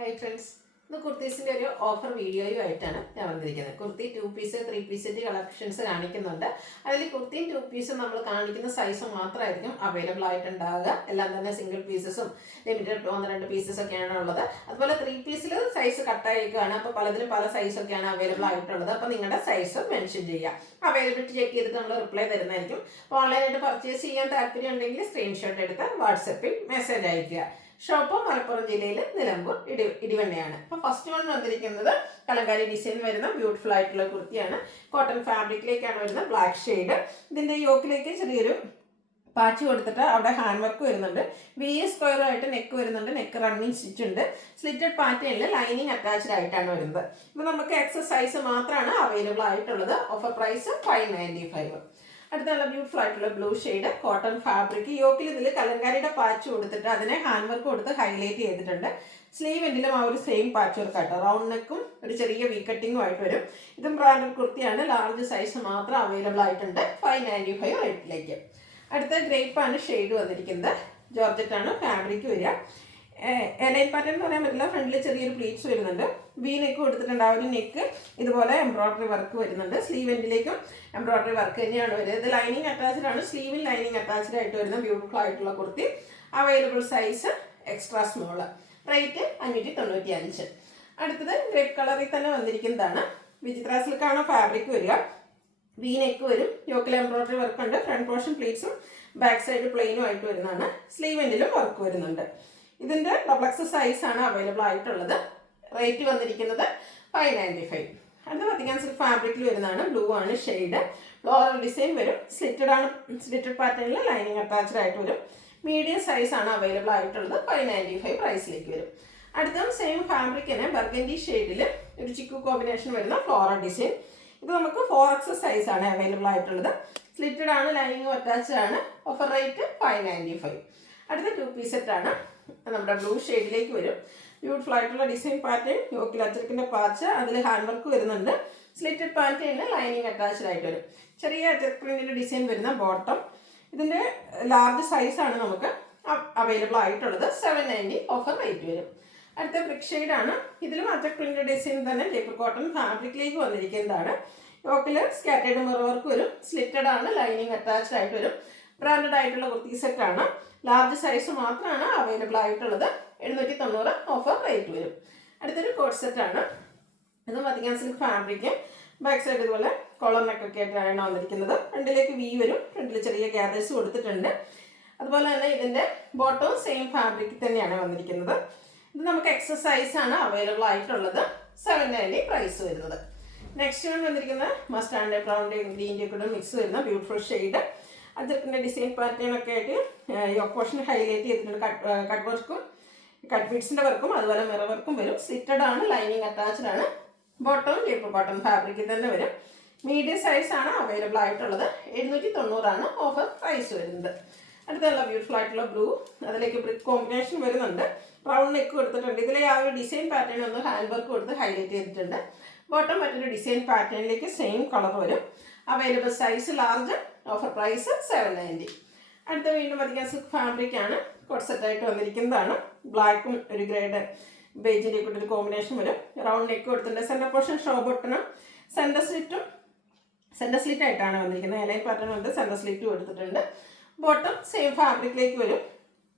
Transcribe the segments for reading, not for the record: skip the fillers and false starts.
Hi friends, ഇന്ന് കുർത്തീസിൻ്റെ ഒരു offer വീഡിയോയുമായിട്ടാണ് ഞാൻ വന്നിരിക്കുന്നത്. കുർത്തി 2 പീസ് 3 പീസ് കളക്ഷൻസ് കാണിക്കുന്നുണ്ട്. അതിൽ കുർത്തിയും 2 പീസും നമ്മൾ കാണിക്കുന്ന സൈസ് മാത്രമായിരിക്കും അവൈലബിൾ ആയിട്ടുണ്ടാവുക. എല്ലാം തന്നെ സിംഗിൾ പീസസും ലിമിറ്റഡ് 1-2 പീസസ് ഒക്കെയാണ് ഉള്ളത്. അതുപോലെ 3 പീസിൽ സൈസ് കട്ടായിരിക്കുകയാണ്. അപ്പോൾ പലതിലും പല സൈസൊക്കെയാണ് അവൈലബിൾ ആയിട്ടുള്ളത്. അപ്പോൾ നിങ്ങളുടെ സൈസ് മെൻഷൻ ചെയ്യുക. അവൈലബിലിറ്റി ചെക്ക് ചെയ്തിട്ട് നമ്മൾ റിപ്ലൈ തരുന്നതായിരിക്കും. അപ്പോൾ ഓൺലൈനായിട്ട് പർച്ചേസ് ചെയ്യാൻ താല്പര്യം ഉണ്ടെങ്കിൽ സ്ക്രീൻഷോട്ട് എടുത്ത് വാട്സപ്പിൽ മെസ്സേജ് അയയ്ക്കുക. ഷോപ്പ് മലപ്പുറം ജില്ലയിൽ നിലമ്പൂർ ഇടിവണ്ണയാണ്. അപ്പോൾ ഫസ്റ്റ് വൺ വന്നിരിക്കുന്നത് കലങ്കാരി ഡിസൈൻ വരുന്ന ബ്യൂട്ടിഫുൾ ആയിട്ടുള്ള കുർത്തിയാണ്. കോട്ടൺ ഫാബ്രിക്കിലേക്കാണ് വരുന്നത്. Black shade. ഇതിൻ്റെ യോക്കിലേക്ക് ചെറിയൊരു പാച്ച് കൊടുത്തിട്ട് അവിടെ ഹാൻഡ് വർക്ക് വരുന്നുണ്ട്. സ്ക്വയർ ആയിട്ട് നെക്ക് വരുന്നുണ്ട്. നെക്ക് റണ്ണിങ് സ്റ്റിച്ച് ഉണ്ട്. സ്ലിറ്റഡ് പാറ്റേണിൽ ലൈനിങ് അറ്റാച്ച്ഡ് ആയിട്ടാണ് വരുന്നത്. ഇപ്പോൾ നമുക്ക് എക്സസ് സൈസ് മാത്രമാണ് അവൈലബിൾ ആയിട്ടുള്ളത്. Offer price 595. അടുത്ത നല്ല ബ്യൂട്ടിഫുൾ ആയിട്ടുള്ള ബ്ലൂ ഷെയ്ഡ് കോട്ടൺ ഫാബ്രിക്. യോക്കിൽ ഇതിൽ കലങ്കാരിയുടെ പാച്ച് കൊടുത്തിട്ട് അതിനെ ഹാൻഡ് വർക്ക് കൊടുത്ത് ഹൈലൈറ്റ് ചെയ്തിട്ടുണ്ട്. സ്ലീവ് എൻഡിലും ആ ഒരു സെയിം പാച്ച് വർക്ക് ആട്ടോ. റൗണ്ട് നെക്കും ഒരു ചെറിയ വി കട്ടിങ്ങും ആയിട്ട് വരും. ഇതും ബ്രാൻഡഡ് കുർത്തിയാണ്. ലാർജ് സൈസ് മാത്രം അവൈലബിൾ ആയിട്ടുണ്ട്. 595 റേറ്റിലേക്ക്. അടുത്ത ഗ്രേപ്പാണ് ഷെയ്ഡ് വന്നിരിക്കുന്നത്. ജോർജറ്റാണ് ഫാബ്രിക് വരിക. എലൈൻ പാറ്റേൺ എന്ന് പറയാൻ പറ്റില്ല. ഫ്രണ്ടിൽ ചെറിയൊരു പ്ലീറ്റ്സ് വരുന്നുണ്ട്. വി നെക്ക് കൊടുത്തിട്ടുണ്ട്. ആ ഒരു നെക്ക് ഇതുപോലെ എംബ്രോയ്ഡറി വർക്ക് വരുന്നുണ്ട്. സ്ലീവ് എൻഡിലേക്കും എംബ്രോയ്ഡറി വർക്ക് തന്നെയാണ് വരുന്നത്. ഇത് ലൈനിങ് അറ്റാച്ച്ഡ് ആണ്. സ്ലീവിൽ ലൈനിങ് അറ്റാച്ച്ഡ് ആയിട്ട് വരുന്ന ബ്യൂട്ടിഫുൾ ആയിട്ടുള്ള kurti. Available size extra small. Rate 595. അടുത്തത് ഗ്രേപ്പ് കളറിൽ തന്നെ വന്നിരിക്കുന്നതാണ്. വിചിത്ര സിൽക്കാണ് ഫാബ്രിക് വരിക. വി നെക്ക് വരും. യോക്കിൽ എംബ്രോയ്ഡറി വർക്ക് ഉണ്ട്. ഫ്രണ്ട് പോർഷൻ പ്ലീറ്റ്സും ബാക്ക് സൈഡ് പ്ലെയിനും ആയിട്ട് വരുന്നതാണ്. സ്ലീവ് എൻഡിലും വർക്ക് വരുന്നുണ്ട്. ഇതിൻ്റെ ഡബിൾ സൈസാണ് അവൈലബിൾ ആയിട്ടുള്ളത്. റേറ്റ് വന്നിരിക്കുന്നത് 595. അടുത്ത പത്തിക്കാൻ സിൽക്ക് ഫാബ്രിക്കിൽ വരുന്നതാണ്. ബ്ലൂ ആണ് ഷെയ്ഡ്. ഫ്ലോറൽ ഡിസൈൻ വരും. സ്ലിറ്റഡ് പാറ്റേണിൽ ലൈനിങ് അറ്റാച്ച്ഡ് ആയിട്ട് വരും. മീഡിയം സൈസാണ് അവൈലബിൾ ആയിട്ടുള്ളത്. 595 പ്രൈസിലേക്ക് വരും. അടുത്ത സെയിം ഫാബ്രിക്കിന് ബർഗൻഡി ഷെയ്ഡിൽ ഒരു ചിക്കു കോമ്പിനേഷൻ വരുന്ന ഫ്ലോറൽ ഡിസൈൻ. ഇത് നമുക്ക് 4X സൈസാണ് അവൈലബിൾ ആയിട്ടുള്ളത്. സ്ലിറ്റഡ് ആണ്. ലൈനിങ്ങും അറ്റാച്ച്ഡ് ആണ്. Offer rate 595. അടുത്ത 2 പീസ് സെറ്റാണ്. നമ്മുടെ ബ്ലൂ ഷെയ്ഡിലേക്ക് വരും. ബ്യൂട്ടിഫുൾ ആയിട്ടുള്ള ഡിസൈൻ പാറ്റേൺ. യോക്കിൽ അച്ചർക്കിൻ്റെ പാച്ച്. അതിൽ ഹാൻഡ് വർക്ക് വരുന്നുണ്ട്. സ്ലിറ്റഡ് പാറ്റേണിൽ ലൈനിങ് അറ്റാച്ച്ഡ് ആയിട്ട് വരും. ചെറിയ അച്ചർക്ക് പ്രിന്റിൻ്റെ ഡിസൈൻ വരുന്ന ബോട്ടം. ഇതിൻ്റെ ലാർജ് സൈസാണ് നമുക്ക് അവൈലബിൾ ആയിട്ടുള്ളത്. 790 ഓഫർ റേറ്റ് വരും. അടുത്ത ബ്രിക്ക് ഷെയ്ഡാണ്. ഇതിലും അച്ചർക്ക് പ്രിന്റിൻ്റെ ഡിസൈൻ തന്നെ ജയ്പൂർ കോട്ടൺ ഫാബ്രിക്കിലേക്ക് വന്നിരിക്കുന്നതാണ്. യോക്കിൽ സ്കാറ്റേഡ് മിറർ വർക്ക് വരും. സ്ലിറ്റഡ് ആണ്. ലൈനിങ് അറ്റാച്ച്ഡ് ആയിട്ട് വരും. ബ്രാൻഡഡ് ആയിട്ടുള്ള കുർത്തി സെറ്റാണ്. ലാർജ് സൈസ് മാത്രമാണ് അവൈലബിൾ ആയിട്ടുള്ളത്. 790 ഓഫർ റേറ്റ് വരും. അടുത്തൊരു കോട്ട് സെറ്റാണ്. ഇത് പത്തിക്കാൻ സിൽക്ക് ഫാബ്രിക്ക്. ബാക്ക് സൈഡ് ഇതുപോലെ കോളർ നെക്കൊക്കെ ആയിട്ടാണ് വന്നിരിക്കുന്നത്. ഫ്രണ്ടിലേക്ക് വി വരും. ഫ്രണ്ടിൽ ചെറിയ ഗ്യാദേഴ്സ് കൊടുത്തിട്ടുണ്ട്. അതുപോലെ തന്നെ ഇതിൻ്റെ ബോട്ടവും സെയിം ഫാബ്രിക്കിൽ തന്നെയാണ് വന്നിരിക്കുന്നത്. ഇത് നമുക്ക് എക്സസ് സൈസാണ് അവൈലബിൾ ആയിട്ടുള്ളത്. 790 പ്രൈസ് വരുന്നത്. നെക്സ്റ്റ് വൺ വന്നിരിക്കുന്നത് മസ്റ്റാർഡ് ബ്രൗണിൻ്റെയും ഗ്രീൻ്റെയും കൂടെ മിക്സ് വരുന്ന ബ്യൂട്ടിഫുൾ ഷെയ്ഡ്. അജർക്കിൻ്റെ ഡിസൈൻ പാറ്റേൺ ഒക്കെ ആയിട്ട് യോക്ക് പോർഷൻ ഹൈലൈറ്റ് ചെയ്തിട്ടുണ്ട്. കട്ട് വർക്കും കട്ട് ബീഡ്സിൻ്റെ വർക്കും അതുപോലെ മിറർ വർക്കും വരും. സ്ലിറ്റഡ് ആണ്. ലൈനിങ് അറ്റാച്ച്ഡ് ആണ്. ബോട്ടവും ജയ്പൂർ കോട്ടൺ ഫാബ്രിക്കിൽ തന്നെ വരും. മീഡിയം സൈസാണ് അവൈലബിൾ ആയിട്ടുള്ളത്. 790 ഓഫർ പ്രൈസ് വരുന്നത്. അടുത്തുള്ള ബ്യൂട്ടിഫുൾ ആയിട്ടുള്ള ബ്ലൂ. അതിലേക്ക് ബ്രിക്ക് കോമ്പിനേഷൻ വരുന്നുണ്ട്. റൗണ്ട് നെക്ക് കൊടുത്തിട്ടുണ്ട്. ഇതിലെ ആ ഒരു ഡിസൈൻ പാറ്റേൺ ഒന്ന് ഹാൻഡ് വർക്ക് കൊടുത്ത് ഹൈലൈറ്റ് ചെയ്തിട്ടുണ്ട്. ബോട്ടം മറ്റൊരു ഡിസൈൻ പാറ്റേണിലേക്ക് സെയിം കളർ വരും. Available size large. Offer price 790. അടുത്ത വീണ്ടും പതിക്കാൻ സിൽക്ക് ഫാബ്രിക് ആണ്. കോട്ട് സെറ്റായിട്ട് വന്നിരിക്കുന്നതാണ്. ബ്ലാക്കും ഒരു ഗ്രേഡ് ബേജിൻ്റെ കൂടെ ഒരു കോമ്പിനേഷൻ വരും. റൗണ്ട് നെക്ക് കൊടുത്തിട്ടുണ്ട്. സെൻറ്റർ പോർഷൻ ഷോ ബട്ടണും സെൻറ്റർ സ്ലിറ്റ് ആയിട്ടാണ് വന്നിരിക്കുന്നത്. എലൈൻ പാറ്റേൺ ഉണ്ട്. സെൻറ്റർ സ്ലിറ്റും എടുത്തിട്ടുണ്ട്. ബോട്ടം സെയിം ഫാബ്രിക്കിലേക്ക് വരും.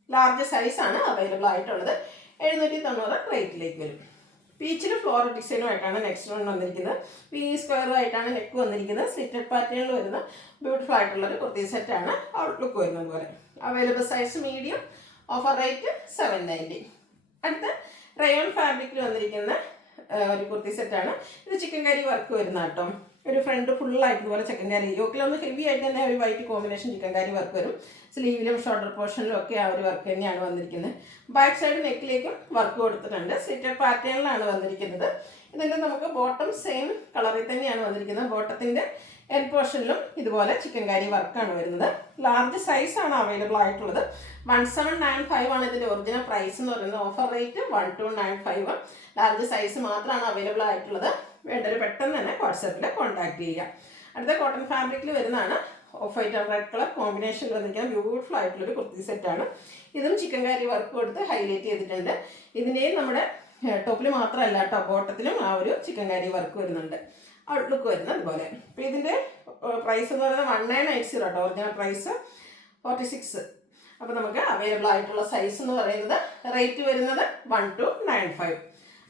ലാർജ് സൈസാണ് അവൈലബിൾ ആയിട്ടുള്ളത്. 790 റേറ്റിലേക്ക് വരും. പീച്ചിൽ ഫ്ലോറൽ ഡിസൈനുമായിട്ടാണ് നെക്സ്റ്റ് വൺ വന്നിരിക്കുന്നത്. സ്ക്വയർ ആയിട്ടാണ് നെക്ക് വന്നിരിക്കുന്നത്. സ്ലിറ്റഡ് പാറ്റേണിൽ വരുന്ന ബ്യൂട്ടിഫുൾ ആയിട്ടുള്ളൊരു കുർത്തി സെറ്റാണ്. ഔട്ട്ലുക്ക് വരുന്നത് പോലെ. Available size medium. Offer rate 790. അടുത്ത റയോൺ ഫാബ്രിക്കിൽ വന്നിരിക്കുന്ന ഒരു കുർത്തി സെറ്റാണ്. ഇത് ചിക്കൻ കറി വർക്ക് വരുന്ന കേട്ടോ. ഒരു ഫ്രണ്ട് ഫുള്ളായിട്ട് ഇതുപോലെ ചിക്കൻ കറി. യോക്കിലൊന്ന് ഹെവി ആയിട്ട് തന്നെ ഒരു വൈറ്റ് കോമ്പിനേഷൻ ചിക്കൻ കറി വർക്ക് വരും. സ്ലീവിലും ഷോൾഡർ പോർഷനിലും ഒക്കെ ആ ഒരു വർക്ക് തന്നെയാണ് വന്നിരിക്കുന്നത്. ബാക്ക് സൈഡ് നെക്കിലേക്കും വർക്ക് കൊടുത്തിട്ടുണ്ട്. സ്ലിറ്റഡ് പാറ്റേണിലാണ് വന്നിരിക്കുന്നത്. ഇതിൻ്റെ നമുക്ക് ബോട്ടം സെയിം കളറിൽ തന്നെയാണ് വന്നിരിക്കുന്നത്. ബോട്ടത്തിൻ്റെ എൻഡ് പോർഷനിലും ഇതുപോലെ ചിക്കൻ കറി വർക്കാണ് വരുന്നത്. ലാർജ് സൈസാണ് അവൈലബിൾ ആയിട്ടുള്ളത്. 1795 ആണ് ഇതിൻ്റെ ഒറിജിനൽ പ്രൈസ് എന്ന് പറയുന്നത്. Offer rate 1295. ലാർജ് സൈസ് മാത്രമാണ് അവൈലബിൾ ആയിട്ടുള്ളത്. വേണ്ടൊരു പെട്ടെന്ന് തന്നെ വാട്സാപ്പിൽ കോൺടാക്ട് ചെയ്യുക. അടുത്ത കോട്ടൺ ഫാബ്രിക്കിൽ വരുന്നതാണ്. Off white and red colour കോമ്പിനേഷനിൽ വന്നിരിക്കുന്ന ബ്യൂട്ടിഫുൾ ആയിട്ടുള്ളൊരു കുർത്തി സെറ്റാണ്. ഇതും ചിക്കൻ കറി വർക്ക് കൊടുത്ത് ഹൈലൈറ്റ് ചെയ്തിട്ടുണ്ട്. ഇതിൻ്റെയും നമ്മുടെ ടോപ്പിൽ മാത്രമല്ല കേട്ടോ, ബോട്ടത്തിലും ആ ഒരു ചിക്കൻ കാരി വർക്ക് വരുന്നുണ്ട്. ഔട്ട്ലുക്ക് വരുന്നത് അതുപോലെ. അപ്പോൾ ഇതിൻ്റെ പ്രൈസ് എന്ന് പറയുന്നത് 1980 കേട്ടോ, ഒറിജിനൽ പ്രൈസ് 46. അപ്പോൾ നമുക്ക് അവൈലബിൾ ആയിട്ടുള്ള സൈസ് എന്ന് പറയുന്നത് റേറ്റ് വരുന്നത് 1295.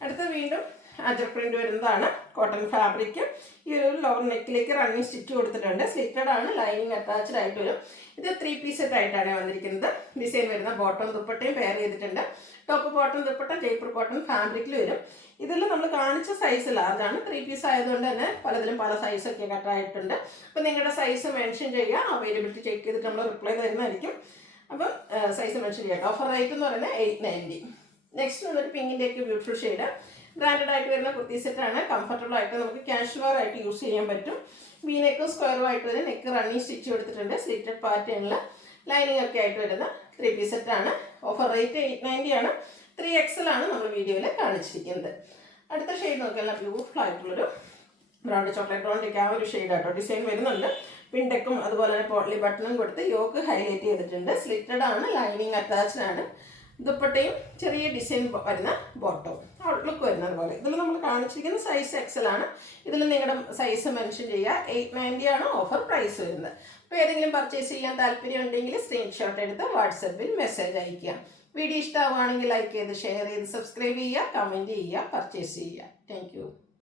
അടുത്ത വീണ്ടും അജർ പ്രിന്റ് വരുന്നതാണ്, കോട്ടൺ ഫാബ്രിക്. ഈ ഒരു ലോവർ നെക്കിലേക്ക് റണ്ണിങ് സ്റ്റിച്ച് കൊടുത്തിട്ടുണ്ട്. സ്ലിറ്റഡ് ആണ്, ലൈനിങ് അറ്റാച്ച്ഡ് ആയിട്ട് വരും. ഇത് 3 പീസ് സെറ്റ് ആയിട്ടാണ് വന്നിരിക്കുന്നത്. ഡിസൈൻ വരുന്ന ബോട്ടം ദുപ്പട്ടയും പെയർ ചെയ്തിട്ടുണ്ട്. Top bottom dupatta Jaipur cotton ഫാബ്രിക്കിൽ വരും. ഇതിൽ നമ്മൾ കാണിച്ച സൈസ് ലാർജാണ്. 3 പീസ് ആയതുകൊണ്ട് തന്നെ പലതിലും പല സൈസൊക്കെ കട്ടായിട്ടുണ്ട്. അപ്പോൾ നിങ്ങളുടെ സൈസ് മെൻഷൻ ചെയ്യുക, അവൈലബിലിറ്റി ചെക്ക് ചെയ്തിട്ട് നമ്മൾ റിപ്ലൈ തരുന്നതായിരിക്കും. അപ്പം സൈസ് മെൻഷൻ ചെയ്യാം. ഓഫർ റേറ്റ് എന്ന് പറയുന്നത് 890. നെക്സ്റ്റ് വന്നൊരു പിങ്കിൻ്റെയൊക്കെ ബ്യൂട്ടിഫുൾ ഷെയ്ഡ്, ബ്രാൻഡഡ് ആയിട്ട് വരുന്ന കുർത്തി സെറ്റാണ്. കംഫർട്ടബിൾ ആയിട്ട് നമുക്ക് കാഷ്വൽ വെയർ ആയിട്ട് യൂസ് ചെയ്യാൻ പറ്റും. വീനെക്കും സ്ക്വയറും ആയിട്ട് വരും. നെക്ക് റണ്ണിങ് സ്റ്റിച്ച് കൊടുത്തിട്ടുണ്ട്. സ്ലിറ്റഡ് പാറ്റേണിൽ ലൈനിങ് ഒക്കെ ആയിട്ട് വരുന്ന 3 പീസ് സെറ്റാണ്. ഓഫർ റേറ്റ് 890 ആണ്. 3XL ആണ് നമ്മൾ വീഡിയോയിൽ കാണിച്ചിരിക്കുന്നത്. അടുത്ത ഷെയ്ഡ് നോക്കിയാൽ ബ്യൂട്ടിഫുൾ ആയിട്ടുള്ളൊരു ബ്രൗൺ ചോക്ലേറ്റ് ബ്രൗണിലേക്ക് ആ ഒരു ഷെയ്ഡ് ആട്ടോ. ഡിസൈൻ വരുന്നുണ്ട്. പിൻടെക്കും അതുപോലെ തന്നെ പോട്ട്ലി ബട്ടണും കൊടുത്ത് യോക്ക് ഹൈലൈറ്റ് ചെയ്തിട്ടുണ്ട്. സ്ലിറ്റഡ് ആണ്, ലൈനിങ് അറ്റാച്ച്ഡ് ആണ്. ദുപ്പട്ടയും ചെറിയ ഡിസൈൻ വരുന്ന ബോട്ടവും ഔട്ട്ലുക്ക് വരുന്നത് പോലെ. ഇതിൽ നമ്മൾ കാണിച്ചിരിക്കുന്ന സൈസ് XL ആണ്. ഇതിൽ നിങ്ങളുടെ സൈസ് മെൻഷൻ ചെയ്യുക. 890 ആണ് ഓഫർ പ്രൈസ് വരുന്നത്. അപ്പോൾ ഏതെങ്കിലും പർച്ചേസ് ചെയ്യാൻ താല്പര്യം ഉണ്ടെങ്കിൽ സ്ക്രീൻഷോട്ട് എടുത്ത് വാട്സപ്പിൽ മെസ്സേജ് അയയ്ക്കുക. വീഡിയോ ഇഷ്ടമാവുകയാണെങ്കിൽ ലൈക്ക് ചെയ്ത് ഷെയർ ചെയ്ത് സബ്സ്ക്രൈബ് ചെയ്യുക, കമൻറ്റ് ചെയ്യുക, പർച്ചേസ് ചെയ്യുക. താങ്ക്